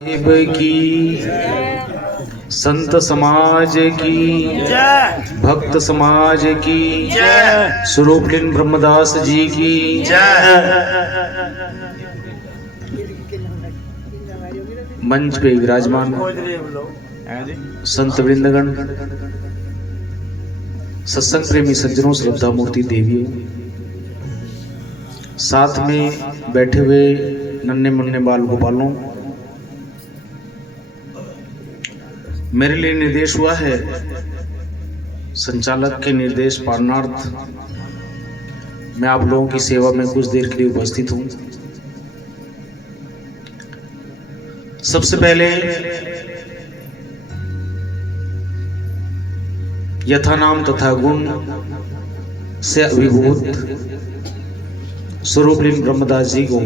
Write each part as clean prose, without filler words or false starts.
साहिब की, संत समाज की, भक्त समाज की, स्वरूपलिन ब्रह्मदास जी की मंच पे विराजमान संत वृंदगण, सत्संग प्रेमी सज्जनों, श्रद्धा मूर्ति देवियों, साथ में बैठे हुए नन्हे मुन्ने बाल गोपालों, मेरे लिए निर्देश हुआ है संचालक के निर्देश पालनार्थ मैं आप लोगों की सेवा में कुछ देर के लिए उपस्थित हूं। सबसे पहले यथा नाम तथा गुण से अभिभूत स्वरूपलिन ब्रह्मदास जी को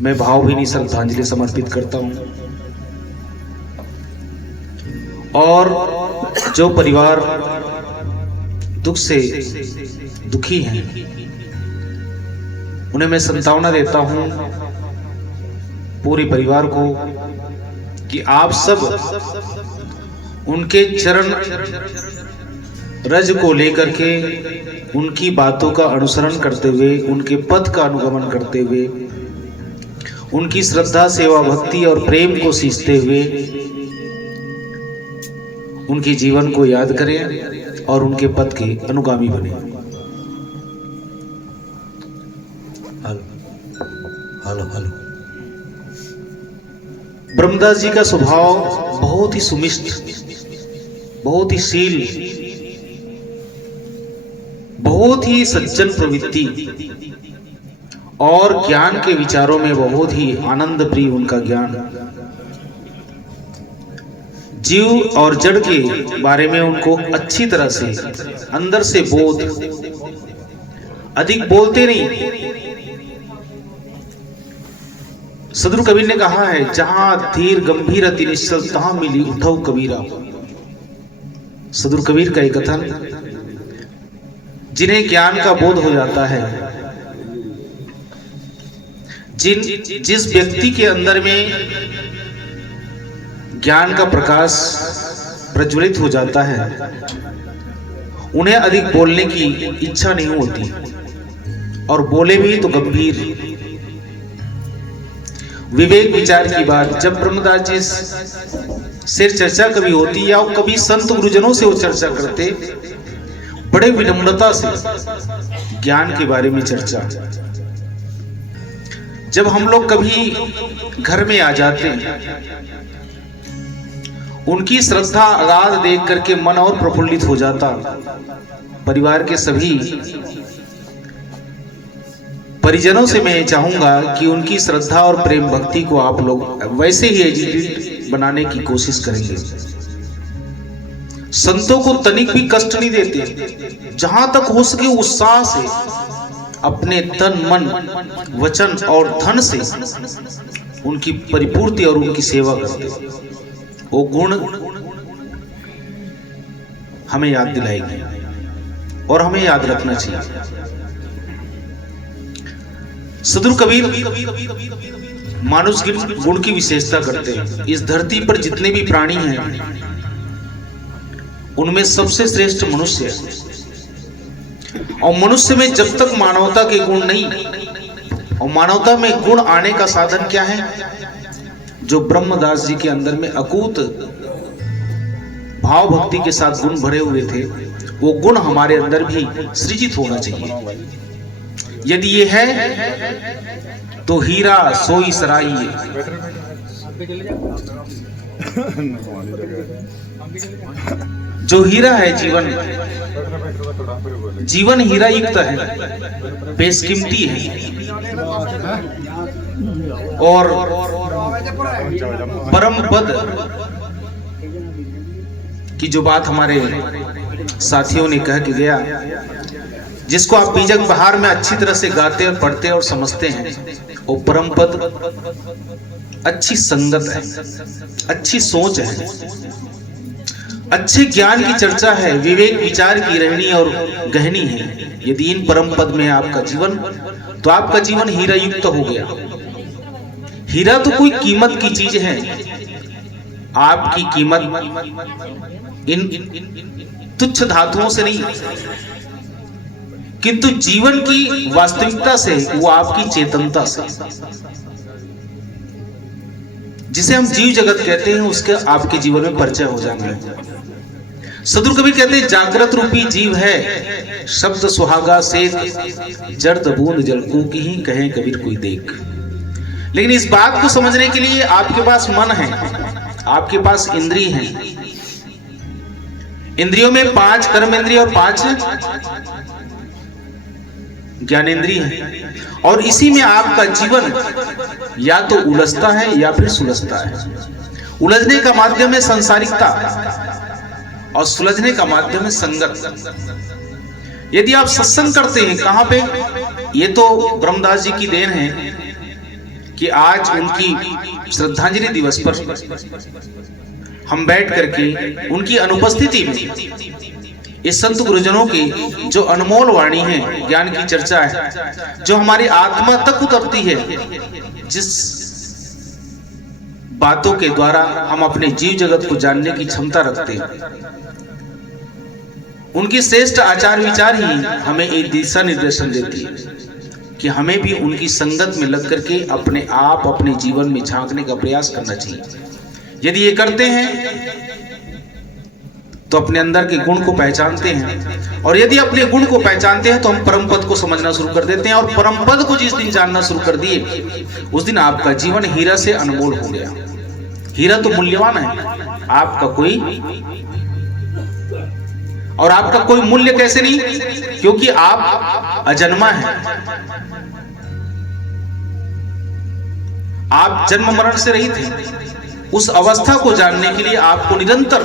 मैं भावभीनी श्रद्धांजलि समर्पित करता हूं। और जो परिवार दुख से दुखी हैं उन्हें मैं संतावना देता हूं, पूरे परिवार को, कि आप सब उनके चरण रज को लेकर के उनकी बातों का अनुसरण करते हुए, उनके पथ का अनुगमन करते हुए, उनकी श्रद्धा, सेवा, भक्ति और प्रेम को सींचते हुए उनके जीवन को याद करें और उनके पथ के अनुगामी बने। Hello hello. ब्रह्मदास जी का स्वभाव बहुत ही सुमिष्ट, बहुत ही शील, बहुत ही सज्जन प्रवृत्ति और ज्ञान के विचारों में बहुत ही आनंद प्रिय उनका ज्ञान। जीव और जड़ के बारे में उनको अच्छी तरह से अंदर से बोध, अधिक बोलते नहीं। सदगुरु कबीर ने कहा है, जहां धीर गंभीर अति निश्चल तहां मिली उठौ कबीरा। सदगुरु कबीर का एक कथन, जिन्हें ज्ञान का बोध हो जाता है, जिस व्यक्ति के अंदर में ज्ञान का प्रकाश प्रज्वलित हो जाता है, उन्हें अधिक बोलने की इच्छा नहीं होती, और बोले भी तो गंभीर विवेक विचार की बात। जब ब्रह्मदास जी से चर्चा कभी होती या कभी संत गुरुजनों से वो चर्चा करते, बड़े विनम्रता से ज्ञान के बारे में चर्चा। जब हम लोग कभी घर में आ जाते, उनकी श्रद्धा अगाध देख करके मन और प्रफुल्लित हो जाता। परिवार के सभी परिजनों से मैं चाहूंगा कि उनकी श्रद्धा और प्रेम भक्ति को आप लोग वैसे ही एजिटेट बनाने की कोशिश करेंगे। संतों को तनिक भी कष्ट नहीं देते, जहां तक हो सके उत्साह से अपने तन, मन, वचन और धन से उनकी परिपूर्ति और उनकी सेवा करते। वो गुण हमें याद दिलाएगी और हमें याद रखना चाहिए। सदगुरु कबीर मानुष गुण की विशेषता करते हैं। इस धरती पर जितने भी प्राणी हैं उनमें सबसे श्रेष्ठ मनुष्य है। और मनुष्य में जब तक मानवता के गुण नहीं, और मानवता में गुण आने का साधन क्या है? जो ब्रह्मदास जी के अंदर में अकूत भाव भक्ति के साथ गुण भरे हुए थे, वो गुण हमारे अंदर भी सृजित होना चाहिए। यदि ये है तो हीरा सोई सराइए। जो हीरा है जीवन, जीवन हीरा युक्त है, बेशकीमती है और परम पद की जो बात हमारे साथियों ने कह के गया, जिसको आप बीजक बहार में अच्छी तरह से गाते और पढ़ते और समझते हैं, वो परम पद अच्छी संगत है, अच्छी सोच है, अच्छे ज्ञान की चर्चा है, विवेक विचार की रहनी और गहनी है। यदि इन परम पद में आपका जीवन, तो आपका जीवन हीरा युक्त हो गया। हीरा तो कोई कीमत की चीज है, आपकी कीमत इन तुच्छ धातुओं से नहीं, किंतु जीवन की वास्तविकता से, वो आपकी चेतनता से, जिसे हम जीव जगत कहते हैं, उसके आपके जीवन में परिचय हो जाना है। सदगुरु कबीर कहते हैं जागृत रूपी जीव है, शब्द सुहागा से जर्द बूंद जल को की ही कहे कबीर कोई देख। लेकिन इस बात को समझने के लिए आपके पास मन है, आपके पास इंद्रिय हैं, इंद्रियों में 5 कर्मेंद्रिय और 5 ज्ञानेंद्रिय हैं, और इसी में आपका जीवन या तो उलझता है या फिर सुलझता है। उलझने का माध्यम है सांसारिकता और सुलझने का माध्यम है संगत। यदि आप सत्संग करते हैं, कहां पे, ये तो ब्रह्मदास जी की देन है कि आज उनकी श्रद्धांजलि दिवस पर हम बैठ करके उनकी अनुपस्थिति में इस संत गुरुजनों की जो अनमोल वाणी है, ज्ञान की चर्चा है, जो हमारी आत्मा तक उतरती है, जिस बातों के द्वारा हम अपने जीव जगत को जानने की क्षमता रखते हैं, उनकी श्रेष्ठ आचार विचार ही हमें एक दिशा निर्देशन देती है कि हमें भी उनकी संगत में लग करके अपने आप अपने जीवन में झांकने का प्रयास करना चाहिए। यदि ये करते हैं तो अपने अंदर के गुण को पहचानते हैं, और यदि अपने गुण को पहचानते हैं तो हम परम पद को समझना शुरू कर देते हैं, और परम पद को जिस दिन जानना शुरू कर दिए, उस दिन आपका जीवन हीरा से अनमोल हो गया। हीरा तो मूल्यवान है, आपका कोई, और आपका कोई मूल्य कैसे नहीं, क्योंकि आप अजन्मा हैं, आप जन्म मरण से रहित हैं। उस अवस्था को जानने के लिए आपको निरंतर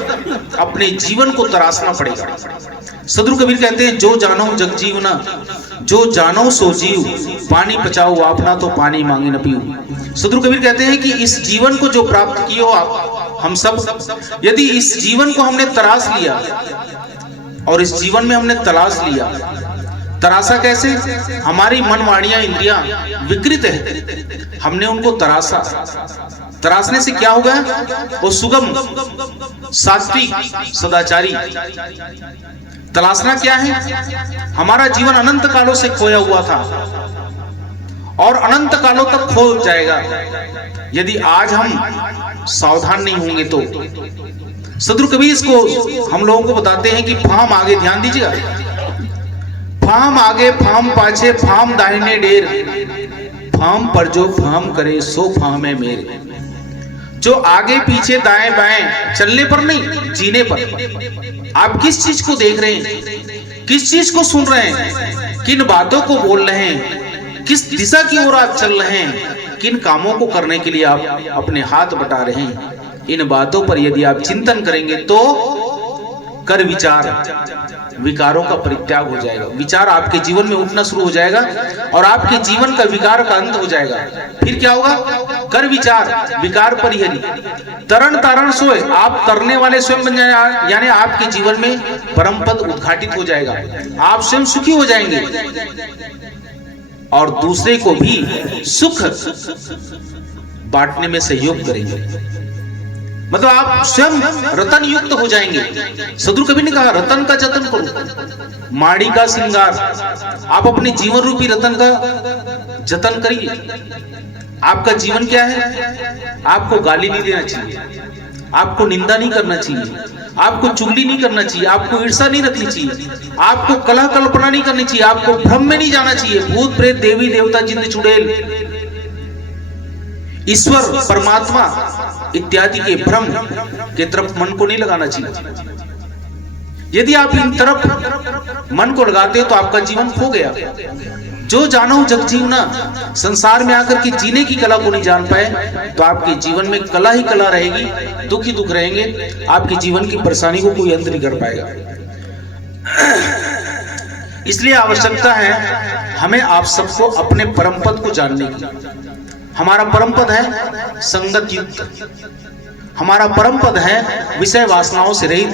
अपने जीवन को तराशना पड़ेगा। सदगुरु कबीर कहते हैं जो जानो जग जीवना, जो जानो सो जीव, पानी पचाओ आपना तो पानी मांगे न पीओ। सदगुरु कबीर कहते हैं कि इस जीवन को जो प्राप्त किए हो आप, हम सब, यदि इस जीवन को हमने तराश लिया और इस जीवन में हमने तलाश लिया, तराशा कैसे, हमारी मन वाणियां इंद्रियां विकृत है, हमने उनको तराशा, तराशने से क्या होगा, वो सुगम सात्विक सदाचारी। तलाशना क्या है, हमारा जीवन अनंत कालों से खोया हुआ था और अनंत कालों तक खो जाएगा यदि आज हम सावधान नहीं होंगे तो। सदगुरु कबीर इसको हम लोगों को बताते हैं कि फाम आगे, ध्यान दीजिएगा, फाम आगे फाम पाछे फाम दाहिने डेर, फाम पर जो फाम करे सो फाम है मेरे। जो आगे पीछे दाएं बाएं चलने पर नहीं, जीने पर। आप किस चीज को देख रहे हैं, किस चीज को सुन रहे हैं, किन बातों को बोल रहे हैं, किस दिशा की ओर आप चल रहे हैं, किन कामों को करने के लिए आप अपने हाथ बटा रहे हैं, इन बातों पर यदि आप चिंतन करेंगे तो कर विचार, विकारों का परित्याग हो जाएगा, विचार आपके जीवन में उठना शुरू हो जाएगा और आपके जीवन का विकार का अंत हो जाएगा। फिर क्या होगा, कर विचार, विकार परिहरी, तरण तारण सोए, आप तरने वाले स्वयं बन जाए, यानी आपके जीवन में परम पद उद्घाटित हो जाएगा, आप स्वयं सुखी हो जाएंगे और दूसरे को भी सुख बांटने में सहयोग करेंगे। मतलब आप स्वयं रतन युक्त हो जाएंगे। सदगुरु कबीर ने कहा रतन का जतन करो, माड़ी का श्रृंगार, आप अपने जीवन रूपी रतन का जतन करिए। आपका जीवन क्या है, आपको गाली नहीं देना चाहिए, आपको निंदा नहीं करना चाहिए, आपको चुगली नहीं करना चाहिए, आपको ईर्ष्या नहीं रखनी चाहिए, आपको कलह कल्पना नहीं करनी चाहिए, आपको भ्रम में नहीं जाना चाहिए, भूत प्रेत देवी देवता जिंद चुड़ैल ईश्वर परमात्मा इत्यादि के भ्रम के तरफ मन को नहीं लगाना चाहिए। यदि आप इन तरफ मन को लगाते हो तो आपका जीवन खो गया। जो जानो जग जीवना, संसार में आकर के जीने की कला को नहीं जान पाए तो आपके जीवन में कला ही कला रहेगी, दुख ही दुख रहेंगे, आपके जीवन की परेशानी को कोई अंत नहीं कर पाएगा। इसलिए आवश्यकता है हमें आप सबको अपने परम पद को जानने की। हमारा परम पद है संगत युक्त, हमारा परम पद है विषय वासनाओं से रहित,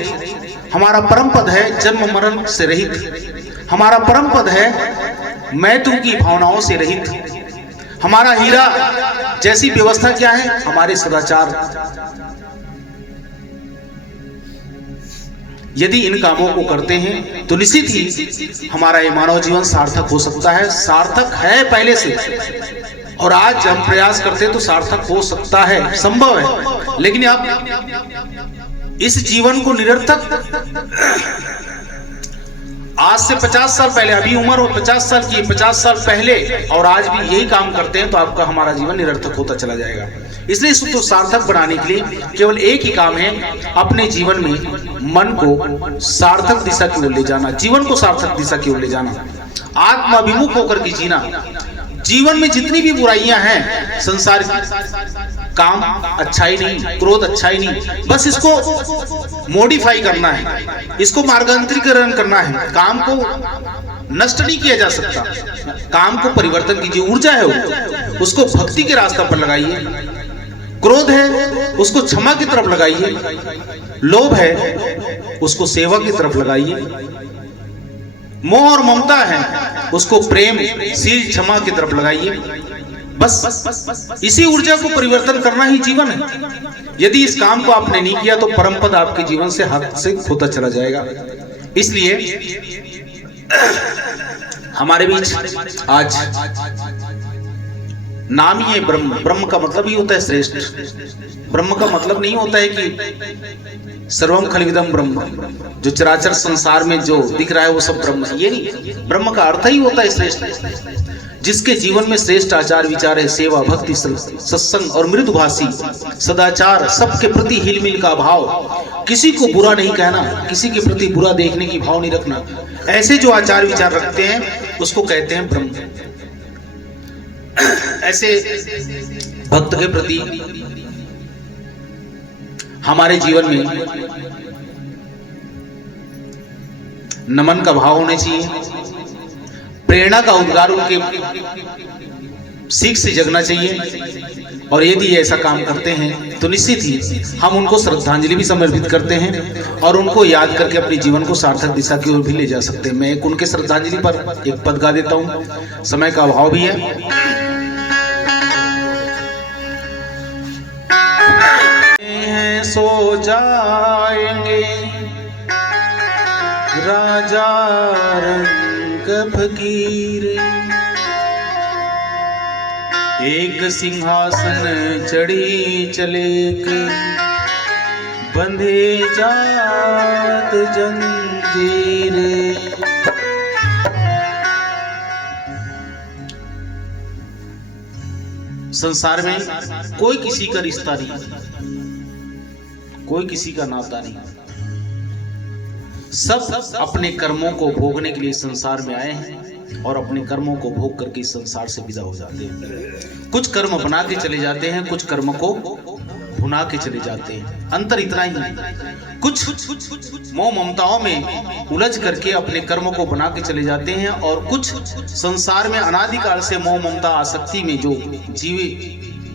हमारा परम पद है जन्म मरण से रहित, हमारा परम पद है मैं तू की भावनाओं से रहित, हमारा हीरा जैसी व्यवस्था क्या है, हमारे सदाचार। यदि इन कामों को करते हैं तो निश्चित ही हमारा ये मानव जीवन सार्थक हो सकता है, सार्थक है पहले से, और आज हम प्रयास करते हैं तो सार्थक हो सकता है, संभव है। लेकिन आप इस जीवन को निरर्थक, आज से 50 साल पहले, अभी उम्र हो 50 साल की, 50 साल पहले और आज भी यही काम करते हैं तो आपका हमारा जीवन निरर्थक होता चला जाएगा। इसलिए इसको सार्थक बनाने के लिए केवल एक ही काम है, अपने जीवन में मन को सार्थक दिशा की ओर ले जाना, जीवन को सार्थक दिशा की ओर ले जाना, आत्माभिमुख होकर के जीना। जीवन में जितनी भी बुराइयां हैं संसार की, काम अच्छा ही नहीं, क्रोध अच्छा ही नहीं, बस इसको मॉडिफाई करना है, इसको मार्गांतरीकरण करना है। काम को नष्ट नहीं किया जा सकता, काम को परिवर्तन कीजिए। ऊर्जा है वो, उसको भक्ति के रास्ता पर लगाइए। क्रोध है उसको क्षमा की तरफ लगाइए, लोभ है उसको सेवा की तरफ लगाइए, मोह और ममता है उसको प्रेम, शील, क्षमा की तरफ लगाइए। बस इसी ऊर्जा को परिवर्तन करना ही जीवन है। यदि इस काम को आपने नहीं किया तो परम पद आपके जीवन से हाथ से खोता चला जाएगा। इसलिए हमारे बीच आज नाम ही है ब्रह्म। ब्रह्म का मतलब ही होता है श्रेष्ठ। ब्रह्म का मतलब नहीं होता है कि सर्वम खलविदम ब्रह्म, जो चराचर संसार में जो दिख रहा है वो सब ब्रह्म है, ये नहीं। ब्रह्म का अर्थ ही होता है श्रेष्ठ। जिसके जीवन में श्रेष्ठ आचार विचार है, सेवा, भक्ति, सत्संग और मृदुभाषी सदाचार, सबके प्रति हिलमिल का भाव, किसी को बुरा नहीं कहना, किसी के प्रति बुरा देखने की भाव नहीं रखना, ऐसे जो आचार विचार रखते हैं उसको कहते हैं ब्रह्म। ऐसे भक्त के प्रति हमारे जीवन में नमन का भाव होना चाहिए, प्रेरणा का उद्गार उनके सीख से जगना चाहिए। और यदि ऐसा काम करते हैं तो निश्चित ही हम उनको श्रद्धांजलि भी समर्पित करते हैं और उनको याद करके अपने जीवन को सार्थक दिशा की ओर भी ले जा सकते हैं। मैं एक उनके श्रद्धांजलि पर एक पद गा देता हूं, समय का अभाव भी है। सो जाएंगे राजा रंग फकीर, एक सिंहासन चढ़ी चले के बंधे जात जंजीर। संसार में कोई किसी का रिश्ता नहीं, कोई किसी का नाता नहीं, सब अपने कर्मों को भोगने के लिए संसार में आए हैं और अपने कर्मों को भोग करके इस संसार से विदा हो जाते हैं। कुछ कर्म बना के चले जाते हैं, कुछ कर्म को भुना के चले जाते हैं। अंतर इतना ही है, कुछ मोह ममताओं में उलझ करके अपने कर्मों को बना के चले जाते हैं और कुछ संसार में अनादिकाल से मोह ममता आसक्ति में जो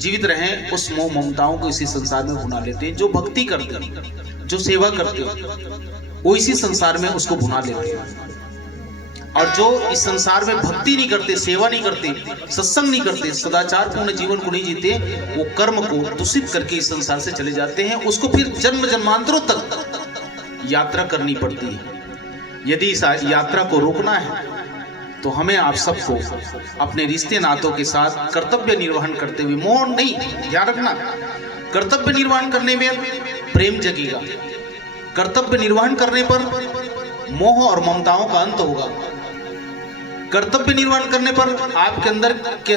जीवित रहे उस मोह ममताओं को इसी संसार में भुना लेते हैं। जो भक्ति करते हैं, जो सेवा करते हैं, वो इसी संसार में उसको भुना लेते हैं। और जो इस संसार में भक्ति नहीं करते, सेवा नहीं करते, सत्संग नहीं करते, सदाचार पूर्ण जीवन को नहीं जीते, वो कर्म को दूषित करके इस संसार से चले जाते हैं। उसको फिर जन्म जन्मांतरों तक यात्रा करनी पड़ती है। यदि इस यात्रा को रोकना है तो हमें आप सबको अपने रिश्ते नातों के साथ कर्तव्य निर्वहन करते हुए, मोह नहीं, ध्यान रखना, कर्तव्य निर्वहन करने में प्रेम जगेगा। कर्तव्य निर्वहन करने पर मोह और ममताओं का अंत होगा। कर्तव्य निर्वहन करने पर आपके अंदर के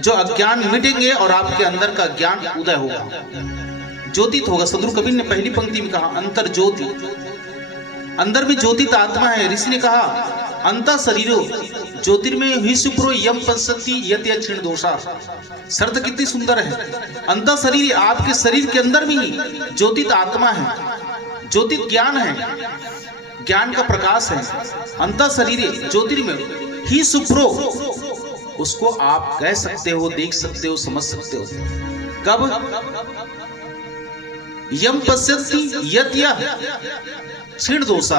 जो अज्ञान मिटेंगे और आपके अंदर का ज्ञान उदय होगा, ज्योतित होगा। सदगुरु कबीर ने पहली पंक्ति में कहा अंतर ज्योति, अंदर में ज्योतित आत्मा है। ऋषि ने कहा अंता शरीरो ज्योतिर्मय ही सुप्रो यम पश्यति यत क्षीण दोषा। शर्त कितनी सुंदर है। अंता शरीर, आपके शरीर के अंदर में ही ज्योतित आत्मा है, ज्योतित ज्ञान है, ज्ञान का प्रकाश है। अंता शरीर ज्योतिर्मय ही सुप्रो, उसको आप कह सकते हो, देख सकते हो, समझ सकते हो। कब? यम पश्यति यत क्षीण दोषा,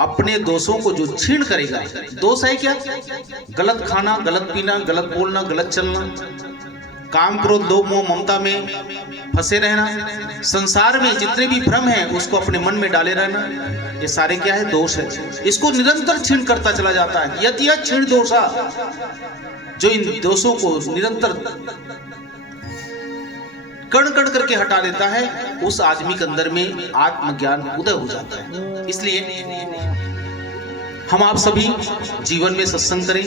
अपने दोषों को जो क्षीण करेगा। दोष है क्या? गलत खाना, गलत पीना, गलत बोलना, गलत चलना, काम क्रोध लोभ मोह ममता में फंसे रहना, संसार में जितने भी भ्रम है उसको अपने मन में डाले रहना, ये सारे क्या है? दोष है। इसको निरंतर क्षीण करता चला जाता है। यति क्षीण दोषा, जो इन दोषों को निरंतर कण कण करके हटा देता है, उस आदमी के अंदर में आत्मज्ञान उदय हो जाता है। इसलिए हम आप सभी जीवन में सत्संग करें,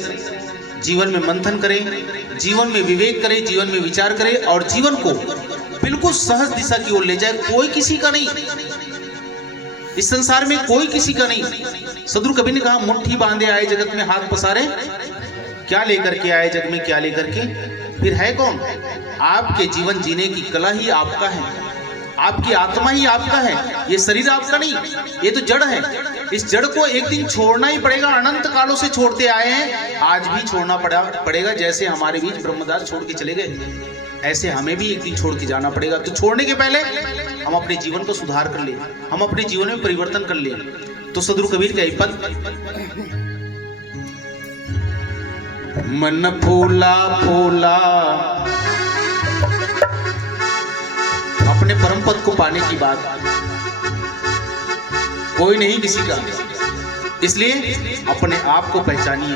जीवन में मंथन करें, जीवन में विवेक करें, जीवन में विचार करें और जीवन को बिल्कुल सहज दिशा की ओर ले जाए। कोई किसी का नहीं, इस संसार में कोई किसी का नहीं। सदगुरु कबीर ने कहा, मुट्ठी बांधे आए जगत में हाथ पसारे, क्या लेकर के आए जग में क्या लेकर के? फिर है कौन? आपके जीवन जीने की कला ही आपका है, आपकी आत्मा ही आपका है, ये शरीर आपका नहीं, ये तो जड़ है। इस जड़ को एक दिन छोड़ना ही पड़ेगा। अनंत कालों से छोड़ते आए हैं, आज भी छोड़ना पड़ेगा। जैसे हमारे बीच ब्रह्मदास छोड़ के चले गए, ऐसे हमें भी एक दिन छोड़ के जाना पड़ेगा। तो छोड़ने के पहले हम अपने जीवन को सुधार कर ले, हम अपने जीवन में परिवर्तन कर ले। तो सदगुरु कबीर का एक पद, मन फूला फूला, अपने परम पद को पाने की बात कोई नहीं किसी का, इसलिए अपने आप को पहचानिए।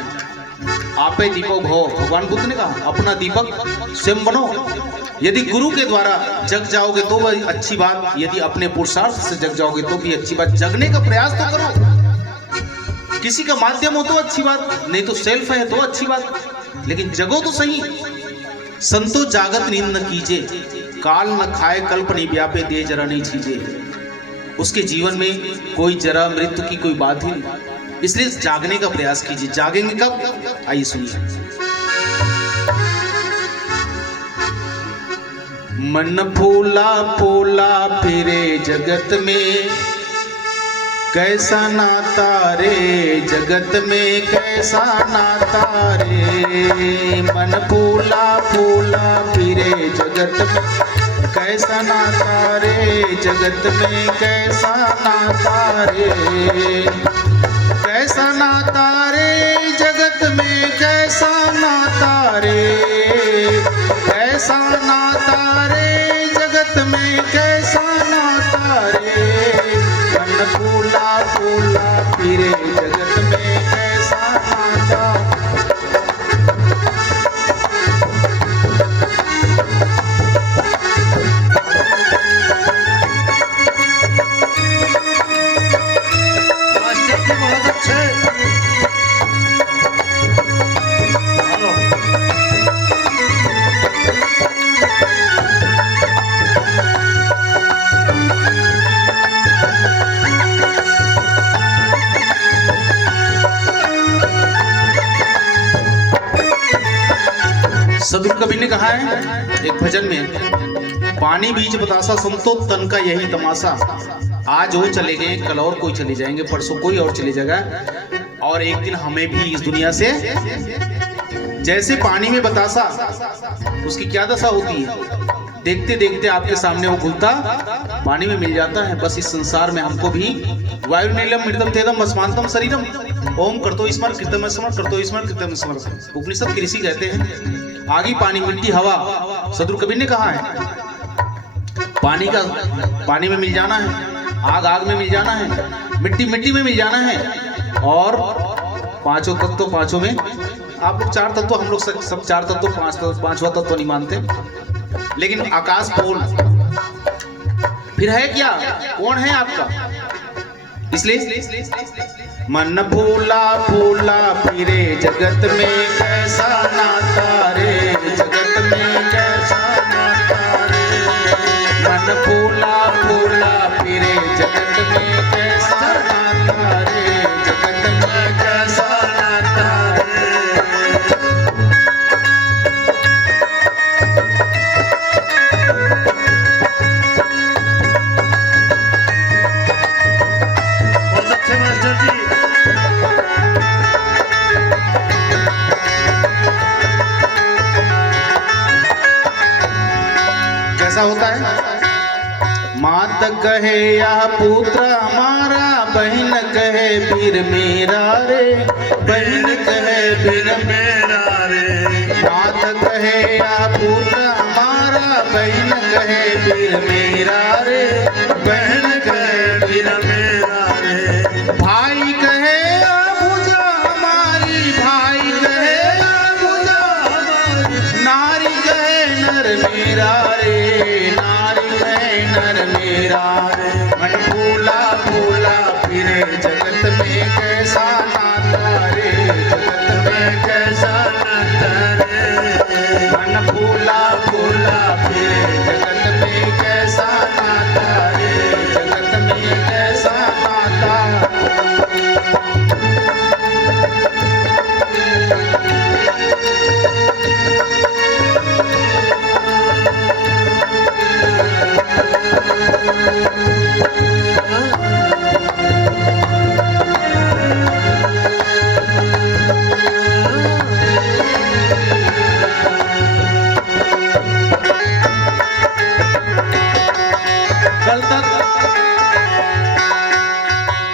आपे दीपक भव, भगवान बुद्ध ने कहा अपना दीपक स्वयं बनो। यदि गुरु के द्वारा जग जाओगे तो वही अच्छी बात, यदि अपने पुरुषार्थ से जग जाओगे तो भी अच्छी बात। जगने का प्रयास तो करो, किसी का माध्यम हो तो अच्छी बात, नहीं तो सेल्फ है तो अच्छी बात, लेकिन जगो तो सही। संतो जागत नींद न कीजे, काल न खाए कल्प नहीं व्यापे, दे जरा नहीं छीजे। उसके जीवन में कोई जरा मृत्यु की कोई बात ही नहीं, इसलिए जागने का प्रयास कीजिए। जागेंगे कब? आइए सुनिए। मन फूला फूला फिरे जगत में, कैसा नाता रे जगत में, कैसा नाता रे। मन फूला फूला फिरे जगत में, कैसा नाता रे जगत में, कैसा नाता रे। कैसा नाता रे जगत में, कैसा नाता रे, कैसा नाता रे जगत में, कैसा नाता रे। मन फूला फूला फिरे जगत में, कैसा नाता। सदगुरु कबीर ने कहा है एक भजन में, पानी बीच बतासा संतो तन का यही तमाशा। आज वो चले गए, कल और कोई चले जाएंगे, परसों कोई और चले जाएगा, और एक दिन हमें भी इस दुनिया से, जैसे पानी में बतासा, उसकी क्या दशा होती है? देखते देखते आपके सामने वो घुलता पानी में मिल जाता है। बस इस संसार में हमको भी वायु नीलम मृतम तेदम भस्मांतम शरीरम, ओम करतो स्मर कृतम स्मर, करतो स्मर कृतम स्मर। उपनिषद के ऋषि कहते हैं आगी पानी मिट्टी हवा। सदगुरु कबीर ने कहा है पानी का पानी में मिल जाना है, आग आग में मिल जाना है, मिट्टी मिट्टी में मिल जाना है, और पांचों तत्व पांचों में। आप लोग चार तत्व, हम लोग सब चार तत्व, पांचवा तत्व नहीं मानते, लेकिन आकाश पोल फिर है क्या? कौन है आपका? इसलिए मन फूला फूला फिरे जगत में, कैसा नाता रे जगत में, कैसा नाता रे। मन फूला फूला फिरे जगत में, कैसा नाता रे जगत में, कैसा नाता रे। कैसा होता है? मात कहे या पुत्र हमारा, बहन कहे वीर मेरा रे, बहन कहे वीर मेरा रे। मात कहे या पुत्र हमारा, बहन कहे वीर मेरा रे, बहन कहे वीर मेरा रे। भाई कहे या भुजा हमारी, भाई कहे या भुजा हमारी, नारी कहे नर मेरा रे, नारी कहे नर मेरा रे। मन फूला फूला फिरे जगत में कैसा नाता रे, जगत में कैसा नाता रे। मन फूला फूला फिरे जगत में कैसा नाता रे, जगत में कैसा नाता।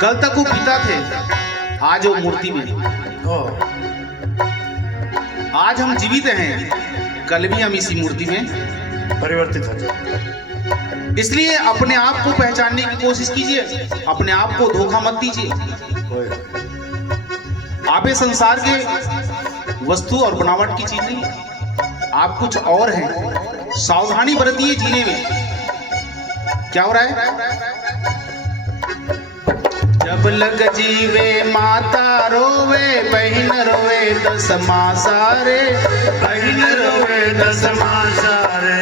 कल तक वो पिता थे, आज वो मूर्ति में। आज हम जीवित हैं, कल भी हम इसी मूर्ति में परिवर्तित हो जाए। इसलिए अपने आप को पहचानने की कोशिश कीजिए, अपने आप को धोखा मत दीजिए। आप ये संसार के वस्तु और बनावट की चीज नहीं, आप कुछ और हैं। सावधानी बरतिए जीने में। क्या हो रहा है? जब लग जीवे माता रोवे, बहन रोवे 10 मासा रे, बहन रोवे 10 मासा रे।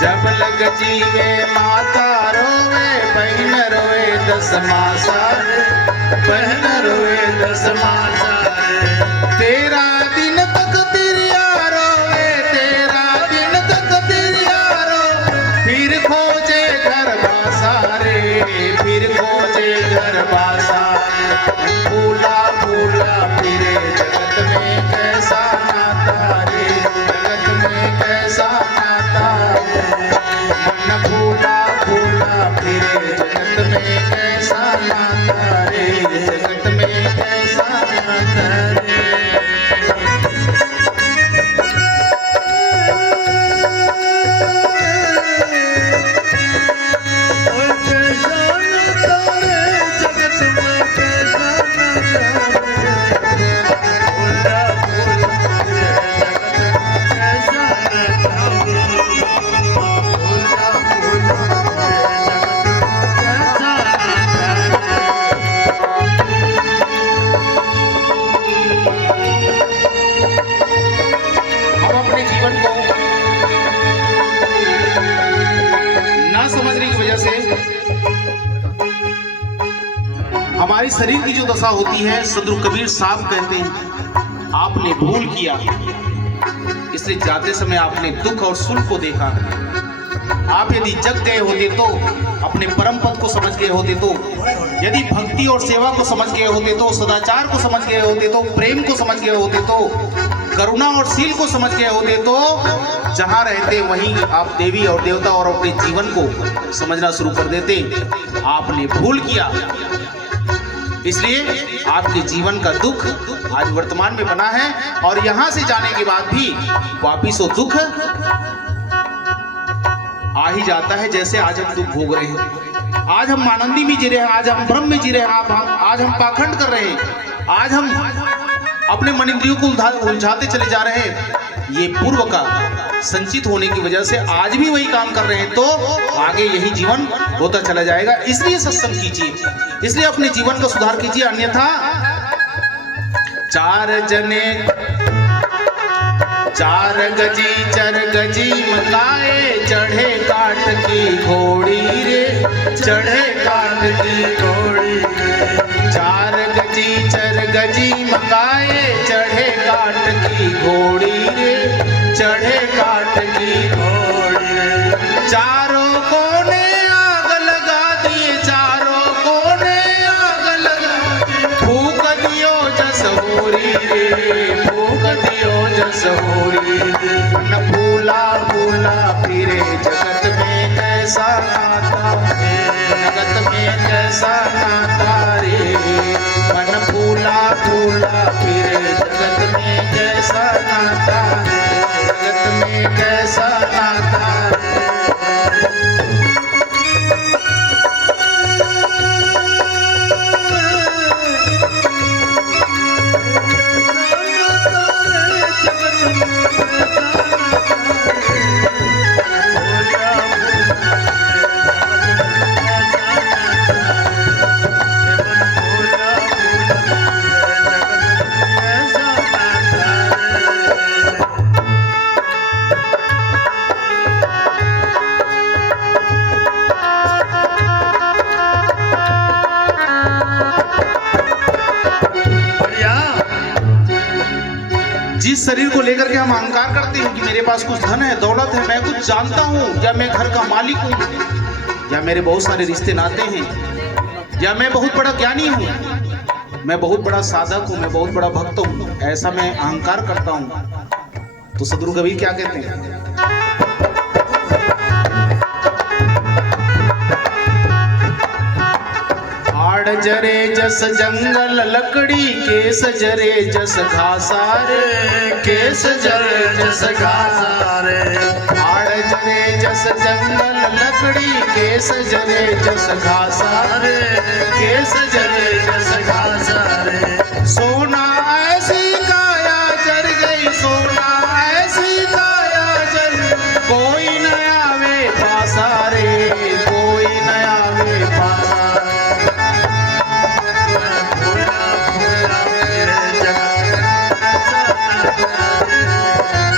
जब लग जीवे माता रोवे, बहन रोवे 10 मासा रे, बहन रोवे 10 मासा रे। तेरा दिन तक तिरिया रोवे, तेरा दिन तक तिरिया रोवे, फिर खोजे घर बासा रे, फिर खोजे घर बासा। फूला फूला फिरे जगत में कैसा नाता रे, जगत में कैसा नाता। मन फूला फूला फिरे जगत में कैसा नाता रे, जगत में कैसा नाता रे। हमारी शरीर की जो दशा होती है, सदगुरु कबीर साहब कहते हैं आपने भूल किया, इसलिए जाते समय आपने दुख और सुख को देखा। आप यदि जग गए होते तो, अपने परम पद को समझ गए होते तो, यदि भक्ति और सेवा को समझ गए होते तो, सदाचार को समझ गए होते तो, प्रेम को समझ गए होते तो, करुणा और शील को समझ गए होते तो, जहां रहते वहीं आप देवी और देवता और अपने जीवन को समझना शुरू कर देते। आपने भूल किया, इसलिए आपके जीवन का दुख आज वर्तमान में बना है, और यहां से जाने के बाद भी वापिस वो दुख आ ही जाता है। जैसे आज हम दुख भोग रहे हैं, आज हम आनंदी में जी रहे हैं, आज हम भ्रम में जी रहे हैं, आज हम पाखंड कर रहे हैं, आज हम अपने मन इंद्रियों को उलझाते चले जा रहे हैं। ये पूर्व का संचित होने की वजह से आज भी वही काम कर रहे हैं, तो आगे यही जीवन होता चला जाएगा। इसलिए सत्संग कीजिए, इसलिए अपने जीवन का सुधार कीजिए, अन्यथा चार गजी चर गजी मकाए, चढ़े काट की घोड़ी रे, चढ़े काट की घोड़ी रे। चार गजी चर गजी मकाए, चढ़े काट की घोड़ी रे, चढ़े काट की घोड़ी रे। चारों कोने आग लगा दिए, चारों कोने आग लगा दिए, फूक दियो जस होरी रे, फूक दियो जस होरी रे। मन फूला फूला फिरे जगत में कैसा नाता है, जगत में कैसा नाता रे। मन फूला फूला फिरे जगत में कैसा नाता है। जिस शरीर को लेकर के हम अहंकार करते हैं कि मेरे पास कुछ धन है, दौलत है, मैं कुछ जानता हूँ, या मैं घर का मालिक हूँ, या मेरे बहुत सारे रिश्ते नाते हैं, या मैं बहुत बड़ा ज्ञानी हूँ, मैं बहुत बड़ा साधक हूँ, मैं बहुत बड़ा भक्त हूँ, ऐसा मैं अहंकार करता हूँ। तो सदगुरु कबीर क्या कहते हैं? आड़ जरे जस जंगल लकड़ी, केस जरे जस घासा रे, केस जरे जस घासा रे। आड़ जरे जस जंगल लकड़ी, केस जरे जस घासा रे, केस जरे जस घासा रे। सोना ऐसी काया जर गई, सोना ऐसी काया जर, कोई न आवे पासा रे, कोई न आवे पासा।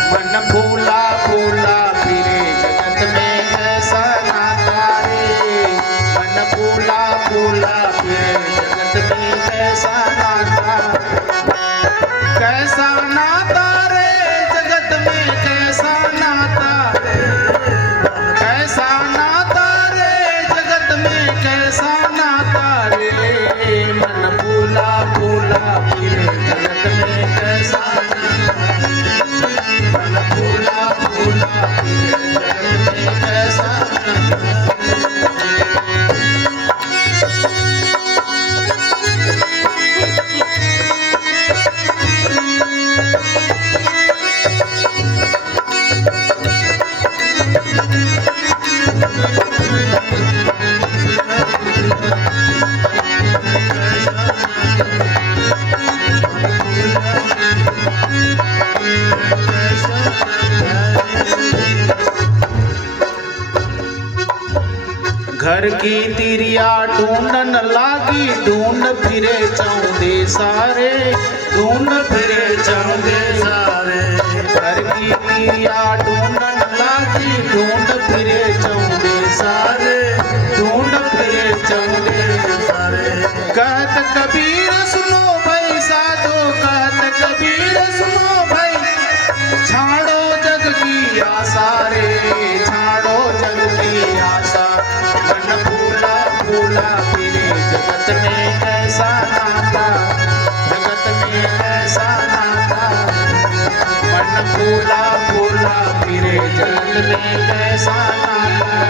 मन फूला फूला फिरे जगत में ऐसा नाता रे, मन फूला फूला फिरे जगत में ऐसा नाता, कैसा नाता रे जगत में, कैसा नाता, कैसा नाता रे जगत में, कैसा नाता रे, मन फूला फूला फिरे जगत में कैसा नाता, मन फूला फूला फिरे जगत में कैसा नाता। घर की तिरिया ढूंढन लागी, ढूंढ फिरे चौंदे सारे, ढूंढ फिरे चौंदे सारे। घर की तिरिया ढूंढन लागी, ढूंढ फिरे चौंदे सारे, ढूंढ फिरे चौंदे सारे। कहत कबीर सुनो भाई साधो, कहत कबीर सुनो भाई, छाड़ो जग की आशा रे, छाड़ो जग की आशा। मन फूला फूला फिरे जगत में कैसा नाता, जगत में कैसा नाता। मन फूला फूला फिरे जगत में कैसा नाता,